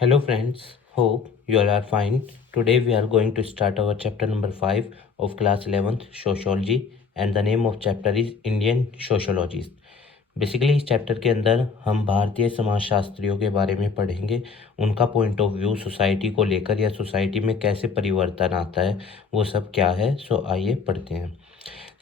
Hello friends, hope you all are fine. Today we are going to start our chapter number 5 of class 11th Sociology and the name of chapter is Indian Sociologist. Basically इस chapter के अंदर हम भारतीय समाजशास्त्रियों के बारे में पढ़ेंगे, उनका पॉइंट ऑफ व्यू सोसाइटी को लेकर या सोसाइटी में कैसे परिवर्तन आता है वो सब क्या है। सो आइए पढ़ते हैं।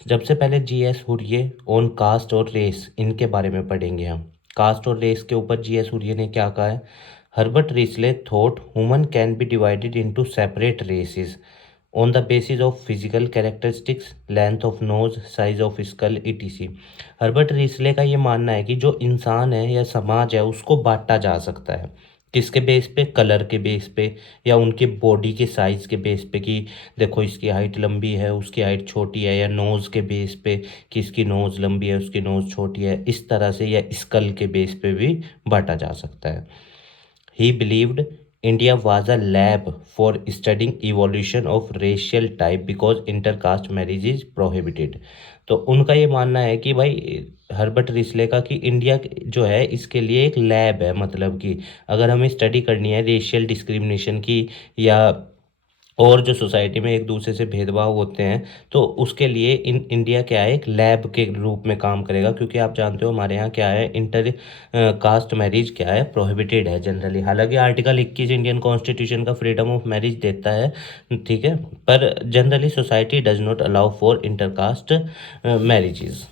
सबसे पहले जीएस हुर्ये ऑन कास्ट और रेस इनके बारे में पढ़ेंगे हम। कास्ट और रेस के ऊपर जीएस हुर्ये ने क्या कहा है। Herbert Risley thought human can be divided into separate races on the basis of physical characteristics, length of nose, size of skull, etc. Herbert रिसले का ये मानना है कि जो इंसान है या समाज है उसको बांटा जा सकता है। किसके बेस पे? कलर के बेस पे या उनके बॉडी के साइज के बेस पे कि देखो इसकी हाइट लंबी है उसकी हाइट छोटी है, या नोज़ के बेस पे कि इसकी नोज़ लंबी है उसकी नोज़ छोटी है, इस तरह से, या स्कल के बेस पे भी बांटा जा सकता है। He believed India was a lab for studying evolution of racial type because intercaste marriage is prohibited। तो उनका ये मानना है कि भाई हर्बर्ट रिसले का कि इंडिया जो है इसके लिए एक लैब है, मतलब कि अगर हमें स्टडी करनी है रेशियल डिस्क्रिमिनेशन की या और जो सोसाइटी में एक दूसरे से भेदभाव होते हैं तो उसके लिए इंडिया क्या है, एक लैब के रूप में काम करेगा। क्योंकि आप जानते हो हमारे यहाँ क्या है, इंटर कास्ट मैरिज क्या है, प्रोहिबिटेड है जनरली। हालांकि आर्टिकल 21 इंडियन कॉन्स्टिट्यूशन का फ्रीडम ऑफ मैरिज देता है, ठीक है, पर generally society does not allow for intercaste marriages.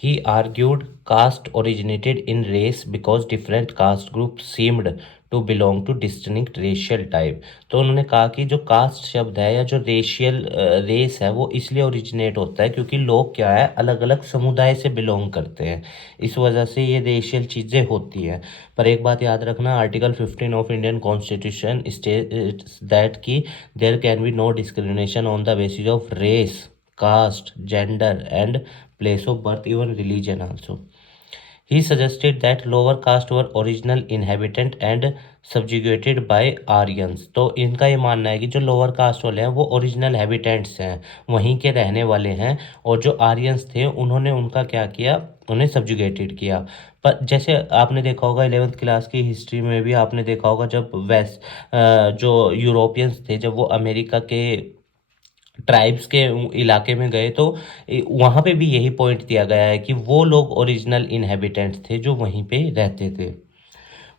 He argued caste originated in race because different caste groups seemed to belong to distinct racial type। तो उन्होंने कहा कि जो कास्ट शब्द है या जो रेशियल रेस है वो इसलिए ओरिजिनेट होता है क्योंकि लोग क्या है अलग अलग समुदाय से बिलोंग करते हैं, इस वजह से ये रेशियल चीज़ें होती हैं। पर एक बात याद रखना, article 15 of Indian constitution states that कि there can be no discrimination on the basis of race, caste, gender, and place of birth, even religion also। He suggested that lower caste were original inhabitant and subjugated by Aryans। तो इनका ये मानना है कि जो lower caste वाले हैं वो ओरिजिनल हैबिटेंट्स हैं, वहीं के रहने वाले हैं, और जो आर्यंस थे उन्होंने उनका क्या किया, उन्हें सब्जुगेटेड किया। पर जैसे आपने देखा होगा 11th क्लास की हिस्ट्री में भी आपने देखा होगा जब जो यूरोपियंस थे जब वो अमेरिका के ट्राइब्स के इलाके में गए तो वहाँ पे भी यही पॉइंट दिया गया है कि वो लोग ओरिजिनल इनहेबिटेंट्स थे जो वहीं पे रहते थे।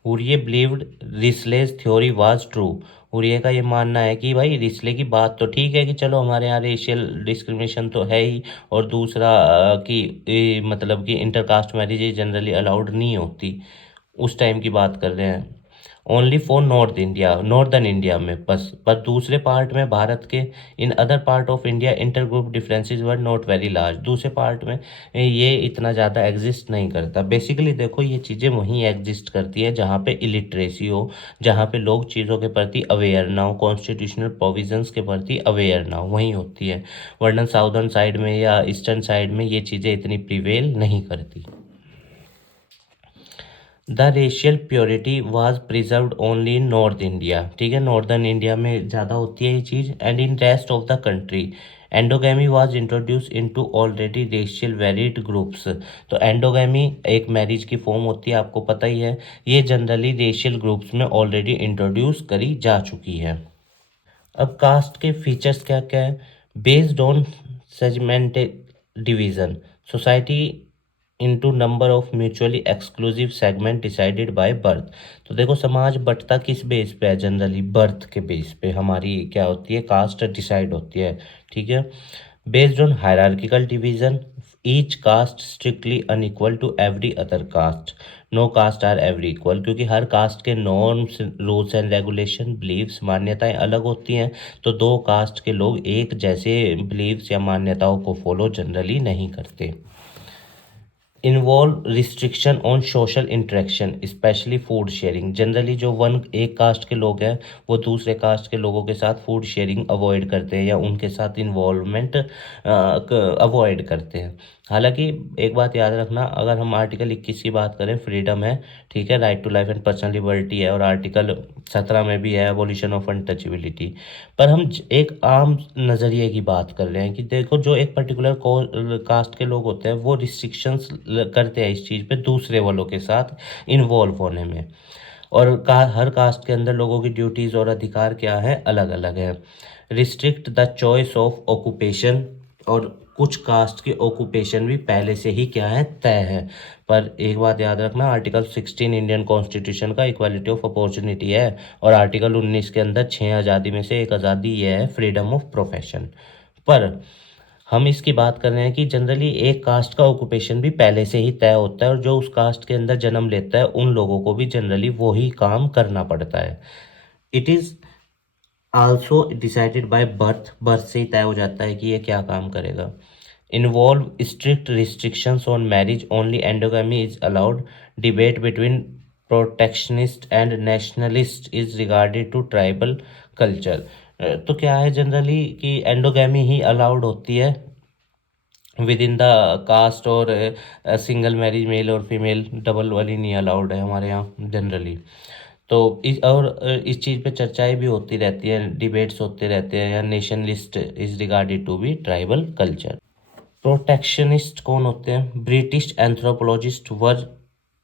हुर्ये बिलीव्ड रिस्लेस थ्योरी वाज ट्रू। हुर्ये का ये मानना है कि भाई रिस्ले की बात तो ठीक है कि चलो हमारे यहाँ रेशियल डिस्क्रिमिनेशन तो है ही, और दूसरा कि मतलब कि इंटरकास्ट मैरिज जनरली अलाउड नहीं होती, उस टाइम की बात कर रहे हैं, only for north India, northern India में बस। पर दूसरे पार्ट में भारत के in other part of India inter group differences were not very large. दूसरे पार्ट में ये इतना ज़्यादा एग्जिस्ट नहीं करता। बेसिकली देखो ये चीज़ें वहीं एग्जिस्ट करती है जहाँ पे इलिटरेसी हो, जहाँ पे लोग चीज़ों के प्रति अवेयर ना हो, कॉन्स्टिट्यूशनल प्रोविजंस के प्रति अवेयर ना हो, वहीं होती है। वरना साउदर्न साइड में या ईस्टर्न साइड में ये चीज़ें इतनी प्रिवेल नहीं करती। The racial purity was preserved only in north India, ठीक है, नॉर्दर्न इंडिया में ज़्यादा होती है ये चीज़, and in rest of the country endogamy was introduce into already racial varied groups. तो एंडोगैमी एक मैरिज की फॉर्म होती है, आपको पता ही है, ये जनरली रेशियल ग्रुप्स में ऑलरेडी इंट्रोड्यूस करी जा चुकी है। अब कास्ट के फीचर्स क्या क्या है। Based on segmented division, society into number of mutually exclusive segment decided by birth. तो देखो समाज बंटता किस बेस पे है, जनरली बर्थ के बेस पे हमारी क्या होती है, कास्ट डिसाइड होती है, ठीक है। Based on hierarchical division, each caste strictly unequal to every other caste, no caste are every equal. क्योंकि हर कास्ट के norms, rules and regulation, beliefs, मान्यताएं अलग होती हैं, तो दो कास्ट के लोग एक जैसे बिलीव्स या मान्यताओं को फॉलो जनरली नहीं करते। Involve restriction on social interaction specially food sharing, generally जो एक कास्ट के लोग हैं वो दूसरे कास्ट के लोगों के साथ फूड शेयरिंग अवॉइड करते हैं या उनके साथ इन्वॉल्वमेंट अवॉइड करते हैं। हालांकि एक बात याद रखना, अगर हम आर्टिकल 21 की बात करें फ्रीडम है, ठीक है, right to life and personal liberty है, और आर्टिकल 17 में भी है एबोलिशन ऑफ अनटचेबिलिटी। पर हम एक आम नज़रिए की बात कर रहे हैं कि देखो जो एक पर्टिकुलर कास्ट के लोग होते हैं वो रिस्ट्रिक्शंस करते हैं इस चीज़ पे दूसरे वालों के साथ इन्वॉल्व होने में। और हर कास्ट के अंदर लोगों की ड्यूटीज़ और अधिकार क्या है, अलग अलग है। Restrict the choice of occupation, और कुछ कास्ट के ऑक्यूपेशन भी पहले से ही क्या है, तय है। पर एक बात याद रखना, आर्टिकल 16 इंडियन कॉन्स्टिट्यूशन का इक्वालिटी ऑफ अपॉर्चुनिटी है, और आर्टिकल 19 के अंदर 6 आज़ादी में से एक आज़ादी ये है, फ्रीडम ऑफ प्रोफेशन। पर हम इसकी बात कर रहे हैं कि जनरली एक कास्ट का ऑक्यूपेशन भी पहले से ही तय होता है, और जो उस कास्ट के अंदर जन्म लेता है उन लोगों को भी जनरली वही काम करना पड़ता है। It is also decided by birth, birth से ही तय हो जाता है कि ये क्या काम करेगा। Involve strict restrictions on marriage, only endogamy is allowed, debate between protectionist and nationalist is regarded to tribal culture. तो क्या है जनरली कि एंडोगेमी ही अलाउड होती है विद इन द कास्ट, और सिंगल मैरिज मेल और फीमेल डबल वाली नहीं अलाउड है हमारे यहाँ जनरली। तो इस चीज़ पे चर्चाएं भी होती रहती हैं, डिबेट्स होते रहते हैं। या nationalist is regarded to be tribal culture. Protectionist कौन होते हैं? British anthropologist were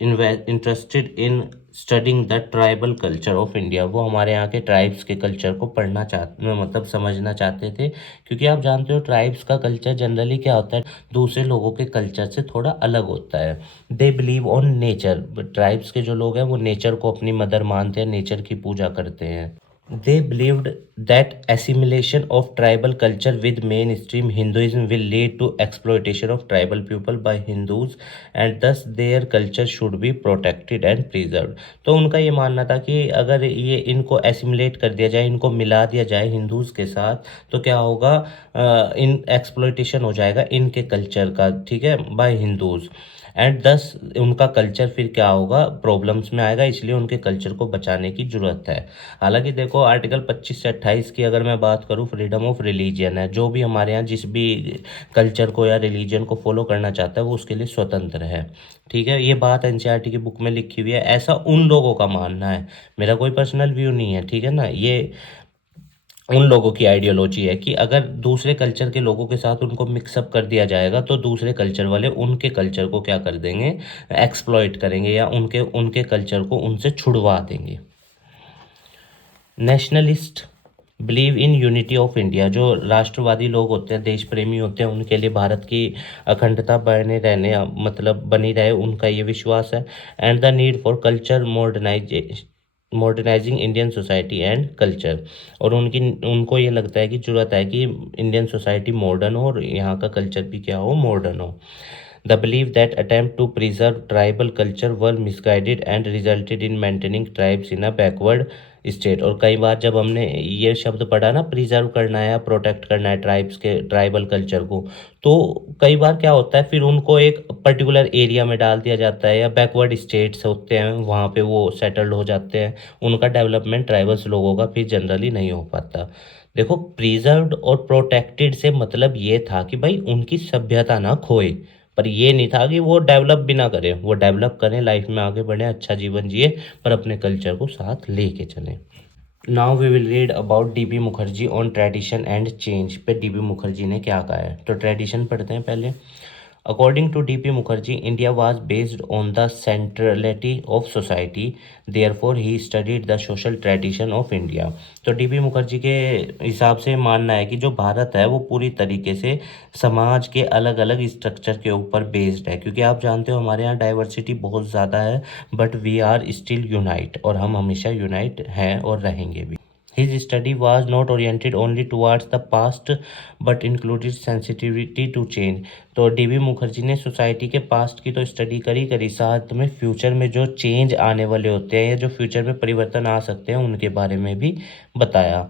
interested in studying the tribal culture of India. वो हमारे यहाँ के ट्राइब्स के कल्चर को पढ़ना चाहते, मतलब समझना चाहते थे, क्योंकि आप जानते हो ट्राइब्स का कल्चर जनरली क्या होता है, दूसरे लोगों के कल्चर से थोड़ा अलग होता है। They believe on nature, tribes के जो लोग हैं वो नेचर को अपनी मदर मानते हैं, नेचर की पूजा करते हैं। They believed that assimilation of tribal culture with mainstream Hinduism will lead to exploitation of tribal people by Hindus, and thus their culture should be protected and preserved। तो उनका ये मानना था कि अगर ये इनको एसिमुलेट कर दिया जाए, इनको मिला दिया जाए हिंदूज के साथ, तो क्या होगा, इन एक्सप्लोइटेशन हो जाएगा इनके कल्चर का, ठीक है, बाय हिंदूज, एंड दस उनका कल्चर फिर क्या होगा, प्रॉब्लम्स में आएगा, इसलिए उनके कल्चर को बचाने की ज़रूरत है। हालांकि देखो आर्टिकल 25 से 28 की अगर मैं बात करूँ, फ्रीडम ऑफ रिलीजन है, जो भी हमारे यहाँ जिस भी कल्चर को या रिलीजन को फॉलो करना चाहता है वो उसके लिए स्वतंत्र है। ठीक है, ये बात एनसीईआरटी की बुक में लिखी हुई है, ऐसा उन लोगों का मानना है, मेरा कोई पर्सनल व्यू नहीं है, ठीक है ना। ये उन लोगों की आइडियोलॉजी है कि अगर दूसरे कल्चर के लोगों के साथ उनको मिक्सअप कर दिया जाएगा तो दूसरे कल्चर वाले उनके कल्चर को क्या कर देंगे, एक्सप्लॉइट करेंगे, या उनके उनके कल्चर को उनसे छुड़वा देंगे। Nationalist believe in unity of India, जो राष्ट्रवादी लोग होते हैं, देश प्रेमी होते हैं, उनके लिए भारत की अखंडता बने रहने, मतलब बनी रहे, उनका ये विश्वास है। And the need for culture modernising Indian society and culture, और उनको ये लगता है कि जरूरत है कि इंडियन सोसाइटी मॉडर्न हो और यहाँ का कल्चर भी क्या हो, मॉडर्न हो। The believe that attempt to preserve tribal culture were misguided and resulted in maintaining tribes in a backward state. और कई बार जब हमने ये शब्द पढ़ा ना, प्रिजर्व करना है या प्रोटेक्ट करना है ट्राइब्स के ट्राइबल कल्चर को, तो कई बार क्या होता है, फिर उनको एक पर्टिकुलर एरिया में डाल दिया जाता है, या बैकवर्ड स्टेट्स होते हैं वहाँ पे वो सेटल्ड हो जाते हैं, उनका डेवलपमेंट ट्राइबल्स लोगों का फिर जनरली नहीं हो पाता। देखो प्रिजर्व्ड और प्रोटेक्टेड से मतलब ये था कि भाई उनकी सभ्यता ना खोए, पर ये नहीं था कि वो डेवलप भी ना करें, वो डेवलप करें, लाइफ में आगे बढ़े, अच्छा जीवन जिए, पर अपने कल्चर को साथ लेके चलें। Now we will read about DB Mukherjee on tradition and change पे डीबी मुखर्जी ने क्या कहा है। तो ट्रेडिशन पढ़ते हैं पहले। According to D.P. Mukherjee, India was based on the centrality of society. Therefore, he studied the social tradition of India. तो डीपी मुखर्जी के हिसाब से मानना है कि जो भारत है वो पूरी तरीके से समाज के अलग अलग स्ट्रक्चर के ऊपर बेस्ड है, क्योंकि आप जानते हो हमारे यहाँ डाइवर्सिटी बहुत ज़्यादा है, but we are still unite, और हम हमेशा यूनाइट हैं और रहेंगे भी। His study was not oriented only towards the past but included sensitivity to change। तो डीबी मुखर्जी ने सोसाइटी के पास्ट की तो स्टडी करी साथ में फ्यूचर में जो चेंज आने वाले होते हैं या जो फ्यूचर में परिवर्तन आ सकते हैं उनके बारे में भी बताया।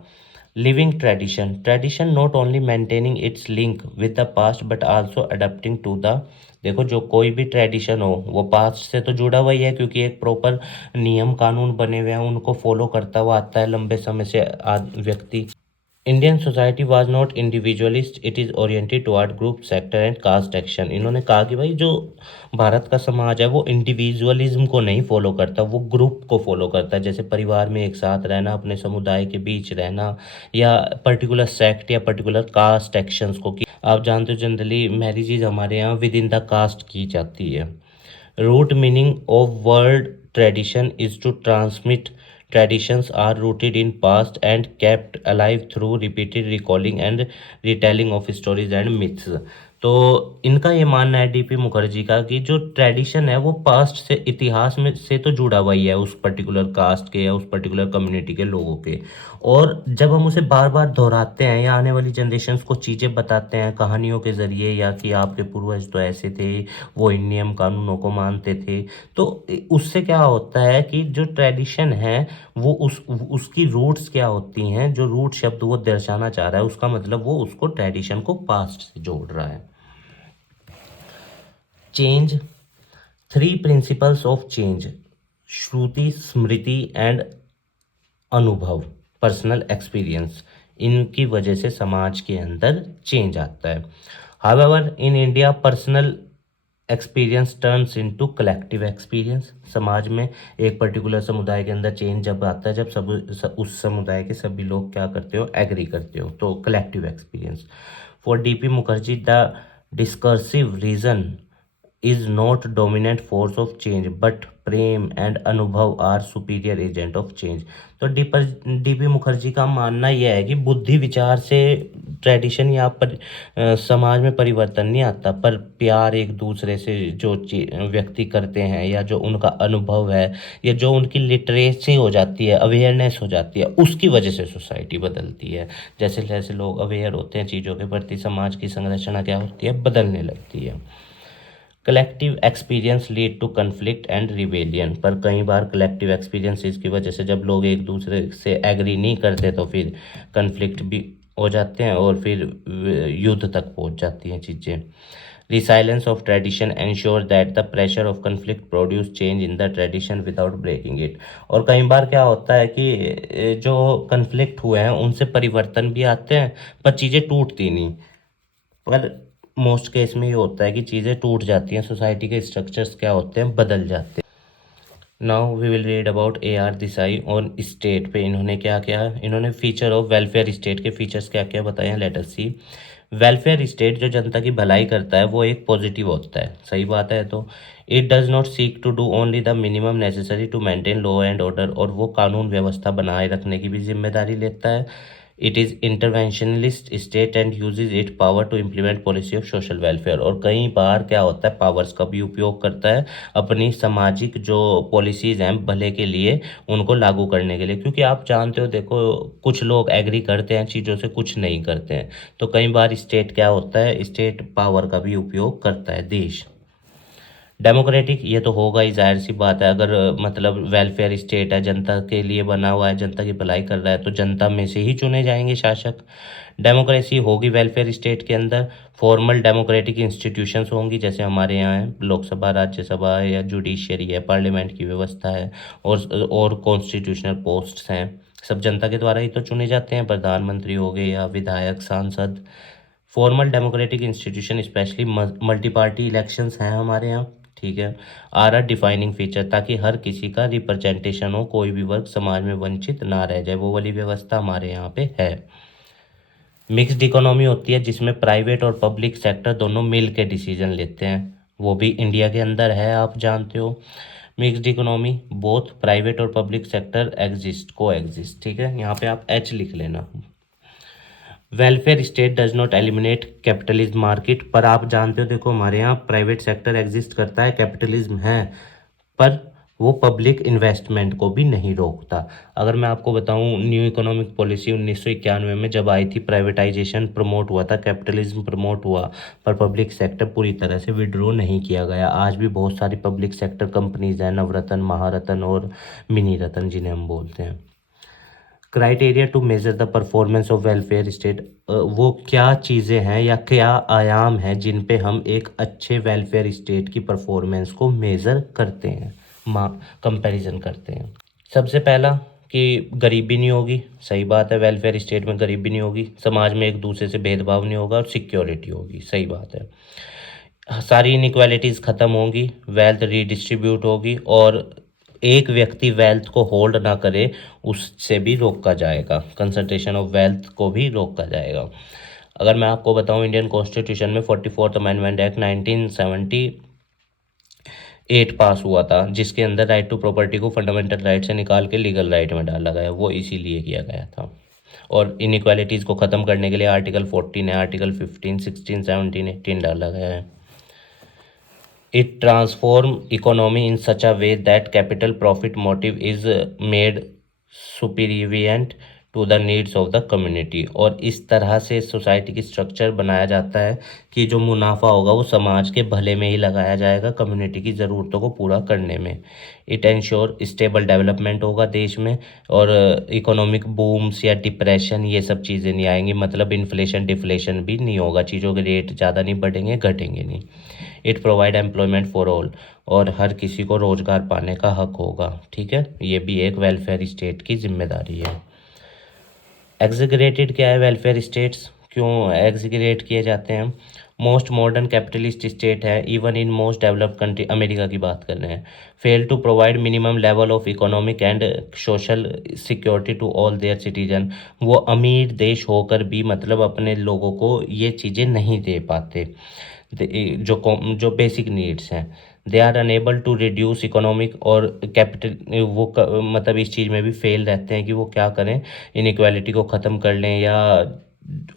Living tradition not only maintaining its link with the past but also adapting to the. देखो जो कोई भी ट्रेडिशन हो वो पास्ट से तो जुड़ा हुआ ही है, क्योंकि एक प्रॉपर नियम कानून बने हुए हैं, उनको फॉलो करता हुआ आता है लंबे समय से व्यक्ति। Indian society was not individualist, it is oriented toward group sector and caste action. इन्होंने कहा कि भाई जो भारत का समाज है वो इंडिविजुअलिज्म को नहीं फॉलो करता, वो ग्रुप को फॉलो करता है, जैसे परिवार में एक साथ रहना, अपने समुदाय के बीच रहना, या पर्टिकुलर सेक्ट या पर्टिकुलर कास्ट एक्शंस को। कि आप जानते हो जनरली मैरिजेज हमारे यहाँ विद इन द कास्ट की जाती है। Root meaning of word tradition is to transmit. Traditions are rooted in past and kept alive through repeated recalling and retelling of stories and myths. तो इनका ये मानना है डीपी मुखर्जी का कि जो ट्रेडिशन है वो पास्ट से, इतिहास में से तो जुड़ा हुआ ही है उस पर्टिकुलर कास्ट के या उस पर्टिकुलर कम्युनिटी के लोगों के। और जब हम उसे बार बार दोहराते हैं या आने वाली जनरेशन्स को चीज़ें बताते हैं कहानियों के ज़रिए, या कि आपके पूर्वज तो ऐसे थे, वो इन नियम कानूनों को मानते थे, तो उससे क्या होता है कि जो ट्रेडिशन है वो उसकी रूट्स क्या होती हैं, जो रूट शब्द वो दर्शाना चाह रहा है उसका मतलब वो उसको ट्रेडिशन को पास्ट से जोड़ रहा है। Change, three principles of change: Shruti, Smriti and अनुभव, पर्सनल एक्सपीरियंस। इनकी वजह से समाज के अंदर चेंज आता है। However in India personal experience turns into collective experience. समाज में एक पर्टिकुलर समुदाय के अंदर चेंज जब आता है, जब उस समुदाय के सभी लोग क्या करते हो, एग्री करते हो, तो collective experience. For DP Mukherjee the discursive reason is not dominant force of change but prem and anubhav are superior agent of change. तो डीपी मुखर्जी का मानना यह है कि बुद्धि विचार से ट्रेडिशन या समाज में परिवर्तन नहीं आता, पर प्यार एक दूसरे से जो व्यक्ति करते हैं, या जो उनका अनुभव है, या जो उनकी लिटरेसी हो जाती है, अवेयरनेस हो जाती है, उसकी वजह से सोसाइटी बदलती है। जैसे जैसे लोग अवेयर होते हैं चीज़ों के प्रति, समाज की संरचना क्या होती है, बदलने लगती है। Collective experience lead to conflict and rebellion, पर कई बार कलेक्टिव एक्सपीरियंसेस की वजह से जब लोग एक दूसरे से एग्री नहीं करते तो फिर कन्फ्लिक्ट भी हो जाते हैं और फिर युद्ध तक पहुंच जाती हैं चीज़ें। Resilience of tradition ensure that the pressure of conflict produce change in the tradition without breaking it. और कई बार क्या होता है कि जो कन्फ्लिक्ट हुए हैं उनसे परिवर्तन भी आते हैं, पर चीज़ें टूटती नहीं। पर मोस्ट केस में ये होता है कि चीज़ें टूट जाती हैं, सोसाइटी के स्ट्रक्चर्स क्या होते हैं, बदल जाते हैं। Now we will read about AR Desai on state पे इन्होंने क्या क्या, इन्होंने फीचर ऑफ वेलफेयर स्टेट के फीचर्स क्या क्या बताए हैं, let us see. Welfare state जो जनता की भलाई करता है वो एक पॉजिटिव होता है, सही बात है। तो it does not seek to do only the minimum necessary to maintain law and order, और वो कानून व्यवस्था बनाए रखने की भी जिम्मेदारी लेता है। It is interventionalist state and uses it power to implement policy of social welfare, और कई बार क्या होता है पावर्स का भी उपयोग करता है अपनी सामाजिक जो पॉलिसीज़ हैं भले के लिए, उनको लागू करने के लिए। क्योंकि आप जानते हो, देखो कुछ लोग एग्री करते हैं चीज़ों से, कुछ नहीं करते हैं, तो कई बार स्टेट क्या होता है, स्टेट पावर का भी उपयोग करता है देश। डेमोक्रेटिक, ये तो होगा ही, जाहिर सी बात है। अगर मतलब वेलफेयर स्टेट है, जनता के लिए बना हुआ है, जनता की भलाई कर रहा है, तो जनता में से ही चुने जाएंगे शासक। डेमोक्रेसी होगी वेलफेयर स्टेट के अंदर। फॉर्मल डेमोक्रेटिक इंस्टीट्यूशंस होंगी, जैसे हमारे यहाँ है लोकसभा, राज्यसभा है, या जुडिशरी है, पार्लियामेंट की व्यवस्था है, और कॉन्स्टिट्यूशनल पोस्ट्स हैं, सब जनता के द्वारा ही तो चुने जाते हैं। प्रधानमंत्री हो गए या विधायक, सांसद। Formal democratic institution specially multi party elections हैं हमारे यहाँ, ठीक है। आर डिफाइनिंग फीचर, ताकि हर किसी का रिप्रेजेंटेशन हो, कोई भी वर्ग समाज में वंचित ना रह जाए, वो वाली व्यवस्था हमारे यहाँ पे है। मिक्स्ड इकोनॉमी होती है जिसमें प्राइवेट और पब्लिक सेक्टर दोनों मिल के डिसीजन लेते हैं, वो भी इंडिया के अंदर है, आप जानते हो। मिक्स्ड इकोनॉमी, बोथ प्राइवेट और पब्लिक सेक्टर एग्जिस्ट, को एग्जिस्ट, ठीक है, यहाँ पे आप H लिख लेना। Welfare state does not eliminate capitalism market, पर आप जानते हो, देखो हमारे यहाँ प्राइवेट सेक्टर एग्जिस्ट करता है, कैपिटलिज्म है, पर वो पब्लिक इन्वेस्टमेंट को भी नहीं रोकता। अगर मैं आपको बताऊं, न्यू इकोनॉमिक पॉलिसी 1991 में जब आई थी, प्राइवेटाइजेशन प्रमोट हुआ था, कैपिटलिज्म प्रमोट हुआ, पर पब्लिक सेक्टर पूरी तरह से विड्रॉ नहीं किया गया। आज भी बहुत सारी पब्लिक सेक्टर कंपनीज हैं, नवरत्न, महारत्न और मिनी रत्न जिन्हें हम बोलते हैं। Criteria to measure the performance of welfare state, वो क्या चीज़ें हैं या क्या आयाम हैं जिन पे हम एक अच्छे वेलफेयर स्टेट की परफॉर्मेंस को मेज़र करते हैं, कंपैरिजन करते हैं। सबसे पहला कि गरीबी नहीं होगी, सही बात है, वेलफेयर स्टेट में गरीबी नहीं होगी, समाज में एक दूसरे से भेदभाव नहीं होगा, और सिक्योरिटी होगी, सही बात है। सारी इनइक्वालिटीज़ ख़त्म होंगी, वेल्थ रीडिस्ट्रीब्यूट होगी, और एक व्यक्ति वेल्थ को होल्ड ना करे उससे भी रोका जाएगा, कंसंट्रेशन ऑफ वेल्थ को भी रोका जाएगा। अगर मैं आपको बताऊं, इंडियन कॉन्स्टिट्यूशन में 44th amendment act 1970 eight pass हुआ था, जिसके अंदर राइट टू प्रॉपर्टी को फंडामेंटल राइट से निकाल के लीगल राइट में डाला गया, वो इसीलिए किया गया था। और इनइक्वालिटीज़ को ख़त्म करने के लिए आर्टिकल 14 है, आर्टिकल 15, 16, 17, 18 डाला गया है। It transforms economy in such a way that capital profit motive is made subservient to the needs of the community। और इस तरह से सोसाइटी की स्ट्रक्चर बनाया जाता है कि जो मुनाफा होगा वो समाज के भले में ही लगाया जाएगा, कम्युनिटी की ज़रूरतों को पूरा करने में। इट एंश्योर स्टेबल डेवलपमेंट होगा देश में, और इकोनॉमिक बूम्स या डिप्रेशन ये सब चीज़ें नहीं आएंगी, मतलब इन्फ्लेशन डिफ्लेशन भी नहीं होगा, चीज़ों के रेट ज़्यादा नहीं बढ़ेंगे घटेंगे नहीं। It provide employment for all, और हर किसी को रोज़गार पाने का हक होगा। ठीक है, ये भी एक वेलफेयर स्टेट की जिम्मेदारी है। एग्जीग्रेटेड क्या है वेलफेयर स्टेट्स, क्यों एग्जीग्रेट किए जाते हैं? मोस्ट मॉडर्न कैपिटलिस्ट स्टेट है, even in most developed country, America की बात कर रहे हैं, fail to provide minimum level of economic and social security to all their citizen. वो अमीर देश होकर भी मतलब अपने लोगों को ये चीज़ें नहीं दे पाते, जो बेसिक नीड्स हैं। They are unable to reduce economic और कैपिटल, वो मतलब इस चीज़ में भी फेल रहते हैं कि वो क्या करें, इनइक्वालिटी को ख़त्म कर लें या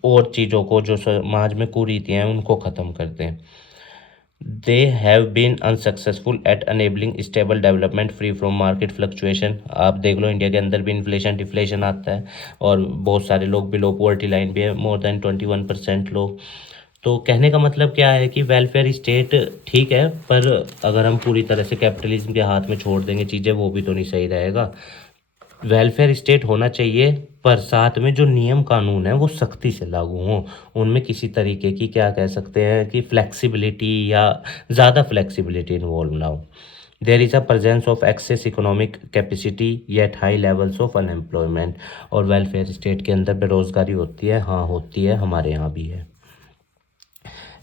और चीज़ों को जो समाज में कुरीतियाँ हैं उनको ख़त्म कर दें। They have been unsuccessful at enabling stable development free from market fluctuation. आप देख लो इंडिया के अंदर भी इन्फ्लेशन डिफ्लेशन आता है, और बहुत सारे लोग बिलो पॉवर्टी लाइन भी है, मोर देन 21% लोग। तो कहने का मतलब क्या है कि वेलफेयर स्टेट ठीक है, पर अगर हम पूरी तरह से कैपिटलिज्म के हाथ में छोड़ देंगे चीज़ें, वो भी तो नहीं सही रहेगा। वेलफेयर स्टेट होना चाहिए, पर साथ में जो नियम कानून है वो सख्ती से लागू हों, उनमें किसी तरीके की क्या कह सकते हैं कि फ्लेक्सिबिलिटी या ज़्यादा फ्लेक्सिबिलिटी इन्वॉल्व ना हो। There is a presence of excess economic capacity yet high levels of unemployment. और वेलफेयर स्टेट के अंदर बेरोज़गारी होती है, हाँ होती है, हमारे यहाँ भी है।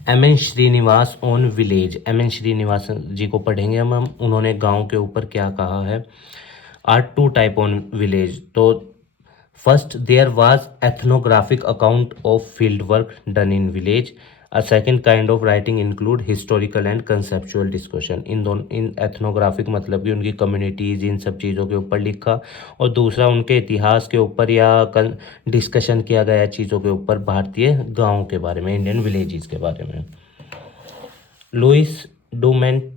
MN. Srinivas on village, MN. Srinivas ji को पढ़ेंगे हम उन्होंने गांव के ऊपर क्या कहा है। Are two type on village, तो first there was ethnographic account of field work done in village. A second kind of writing include historical and conceptual discussion. In ethnographic मतलब कि उनकी कम्युनिटीज़ इन सब चीज़ों के ऊपर लिखा, और दूसरा उनके इतिहास के ऊपर या डिस्कशन किया गया चीज़ों के ऊपर, भारतीय गाँव के बारे में, इंडियन विलेजेस के बारे में। Louis Dumont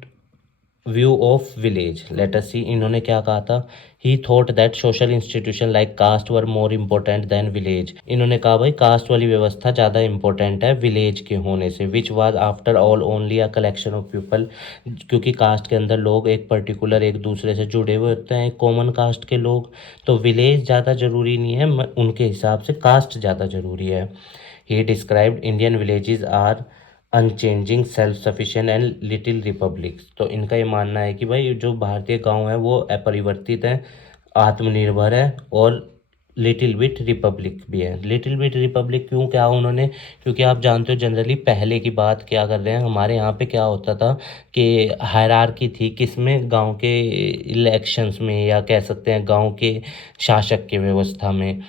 view of village, let us see, इन्होंने क्या कहा था। He thought that social institution like caste were more important than village. इन्होंने कहा भाई कास्ट वाली व्यवस्था ज़्यादा इंपॉर्टेंट है विलेज के होने से, which was after all only a collection of people. क्योंकि कास्ट के अंदर लोग एक पर्टिकुलर एक दूसरे से जुड़े हुए होते हैं, कॉमन कास्ट के लोग, तो विलेज ज़्यादा ज़रूरी नहीं है, उनके हिसाब से कास्ट ज़्यादा ज़रूरी है। He described Indian villages are unchanging self sufficient and little republic. तो इनका ये मानना है कि भाई जो भारतीय गांव है वो अपरिवर्तित है, आत्मनिर्भर है, और लिटिल बिट रिपब्लिक भी है। लिटिल बिट रिपब्लिक क्यों क्या उन्होंने, क्योंकि आप जानते हो जनरली पहले की बात क्या कर रहे हैं, हमारे यहाँ पे क्या होता था कि हायरार्की थी किसमें, गांव के इलेक्शंस में, या कह सकते हैं गांव के शासक की व्यवस्था में,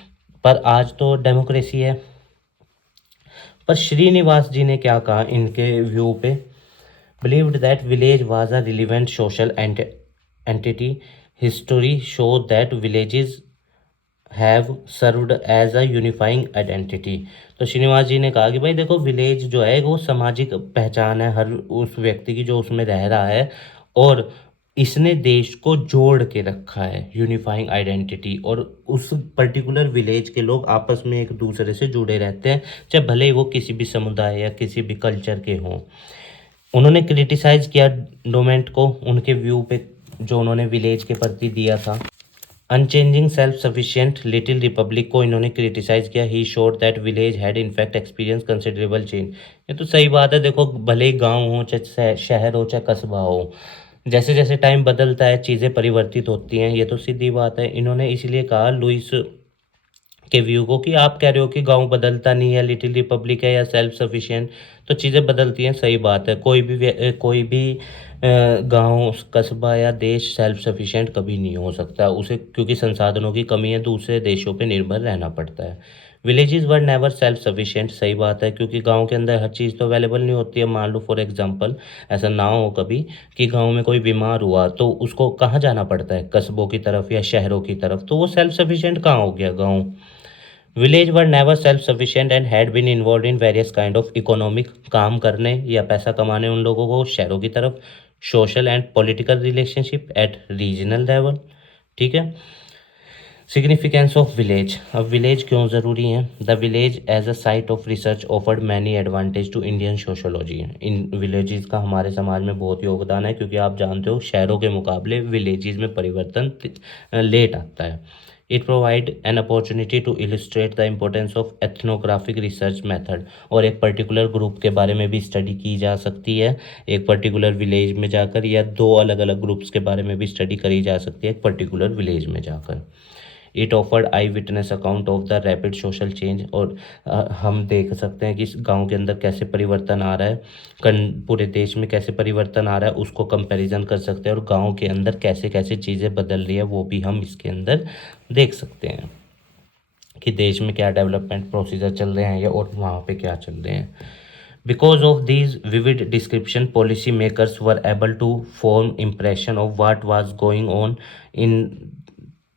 पर आज तो डेमोक्रेसी है। पर श्रीनिवास जी ने क्या कहा इनके व्यू पे, believed that village was a relevant social entity. History show that villages have served as a unifying identity. तो श्रीनिवास जी ने कहा कि भाई देखो विलेज जो है वो सामाजिक पहचान है हर उस व्यक्ति की जो उसमें रह रहा है, और इसने देश को जोड़ के रखा है, यूनिफाइंग आइडेंटिटी, और उस पर्टिकुलर विलेज के लोग आपस में एक दूसरे से जुड़े रहते हैं, चाहे भले ही वो किसी भी समुदाय या किसी भी कल्चर के हों। उन्होंने क्रिटिसाइज किया डोमेंट को, उनके व्यू पे जो उन्होंने विलेज के प्रति दिया था। Unchanging self sufficient little Republic को इन्होंने क्रिटिसाइज किया। He showed that village had in fact experience considerable change. ये तो सही बात है, देखो भले ही गाँव हो चाहे शहर हो चाहे कस्बा हो, जैसे जैसे टाइम बदलता है चीज़ें परिवर्तित होती हैं, ये तो सीधी बात है। इन्होंने इसलिए कहा लुइस के व्यू को कि आप कह रहे हो कि गांव बदलता नहीं है, लिटिल रिपब्लिक है या सेल्फ सफिशिएंट, तो चीज़ें बदलती हैं, सही बात है। कोई भी गांव कस्बा या देश सेल्फ सफिशिएंट कभी नहीं हो सकता उसे, क्योंकि संसाधनों की कमी है, दूसरे देशों पे निर्भर रहना पड़ता है। विलेजेस वर नेवर सेल्फ सफिशिएंट, सही बात है, क्योंकि गांव के अंदर हर चीज़ तो अवेलेबल नहीं होती है। मान लो फॉर एग्जांपल ऐसा ना हो कभी कि गांव में कोई बीमार हुआ तो उसको कहाँ जाना पड़ता है, कस्बों की तरफ या शहरों की तरफ, तो वो सेल्फ सफिशिएंट कहाँ हो गया गांव। Village were never self sufficient and had been involve in various kind of economic, काम करने या पैसा कमाने उन लोगों को शहरों की तरफ, social and political relationship at regional level. ठीक है। सिग्निफिकेंस ऑफ विलेज, अब विलेज क्यों ज़रूरी है। The village as a site of research offered many advantage to Indian sociology. इन विलेजेस का हमारे समाज में बहुत योगदान है, क्योंकि आप जानते हो शहरों के मुकाबले विलेजेस में परिवर्तन लेट आता है। It provide an opportunity to illustrate the importance of ethnographic research method, और एक पर्टिकुलर ग्रुप के बारे में भी स्टडी की जा सकती है एक पर्टिकुलर विलेज में जाकर, या दो अलग अलग ग्रुप्स के बारे में भी स्टडी करी जा सकती है एक पर्टिकुलर विलेज में जाकर। It offered I witness account of the rapid social change, और हम देख सकते हैं कि इस गांव के अंदर कैसे परिवर्तन आ रहा है, पूरे देश में कैसे परिवर्तन आ रहा है उसको कंपैरिजन कर सकते हैं, और गांव के अंदर कैसे कैसे चीज़ें बदल रही है वो भी हम इसके अंदर देख सकते हैं कि देश में क्या डेवलपमेंट प्रोसीजर चल रहे हैं या और वहाँ पे क्या चल रहे हैं। Because of these vivid description, policy makers were able to form impression of what was going on in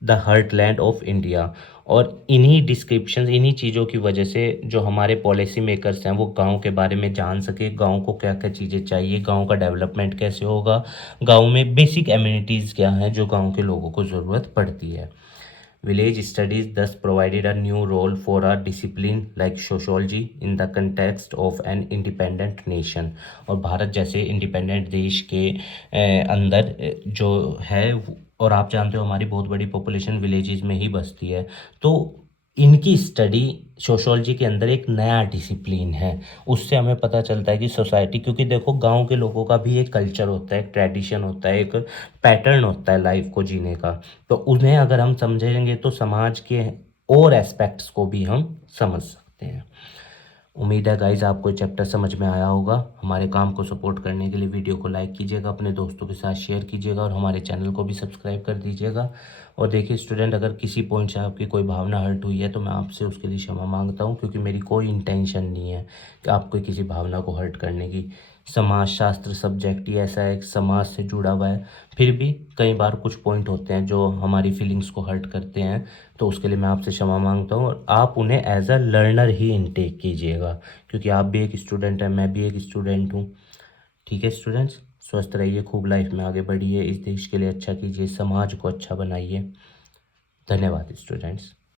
the heartland of India. और इन्हीं डिस्क्रिप्शन, इन्हीं चीज़ों की वजह से जो हमारे पॉलिसी मेकर्स हैं वो गांव के बारे में जान सके, गांव को क्या क्या चीज़ें चाहिए, गांव का डेवलपमेंट कैसे होगा, गांव में बेसिक एम्यूनिटीज़ क्या हैं जो गांव के लोगों को ज़रूरत पड़ती है। Village studies thus provided a new role for a discipline like sociology in the context of an independent nation। और भारत जैसे इंडिपेंडेंट देश के अंदर जो है, और आप जानते हो हमारी बहुत बड़ी पॉपुलेशन विलेजेस में ही बसती है, तो इनकी स्टडी सोशोलॉजी के अंदर एक नया डिसिप्लिन है। उससे हमें पता चलता है कि सोसाइटी, क्योंकि देखो गांव के लोगों का भी एक कल्चर होता है, एक ट्रेडिशन होता है, एक पैटर्न होता है लाइफ को जीने का, तो उन्हें अगर हम समझेंगे तो समाज के और एस्पेक्ट्स को भी हम समझ सकते हैं। उम्मीद है गाइज आपको चैप्टर समझ में आया होगा। हमारे काम को सपोर्ट करने के लिए वीडियो को लाइक कीजिएगा, अपने दोस्तों के साथ शेयर कीजिएगा, और हमारे चैनल को भी सब्सक्राइब कर दीजिएगा। और देखिए स्टूडेंट, अगर किसी पॉइंट से आपकी कोई भावना हर्ट हुई है तो मैं आपसे उसके लिए क्षमा मांगता हूँ, क्योंकि मेरी कोई इंटेंशन नहीं है कि आपको किसी भावना को हर्ट करने की। समाज शास्त्र सब्जेक्ट ही ऐसा है, समाज से जुड़ा हुआ है, फिर भी कई बार कुछ पॉइंट होते हैं जो हमारी फीलिंग्स को हर्ट करते हैं, तो उसके लिए मैं आपसे क्षमा मांगता हूँ। और आप उन्हें एज अ लर्नर ही इनटेक कीजिएगा, क्योंकि आप भी एक स्टूडेंट हैं, मैं भी एक स्टूडेंट हूँ। ठीक है स्टूडेंट्स, स्वस्थ रहिए, खूब लाइफ में आगे बढ़िए, इस देश के लिए अच्छा कीजिए, समाज को अच्छा बनाइए। धन्यवाद स्टूडेंट्स।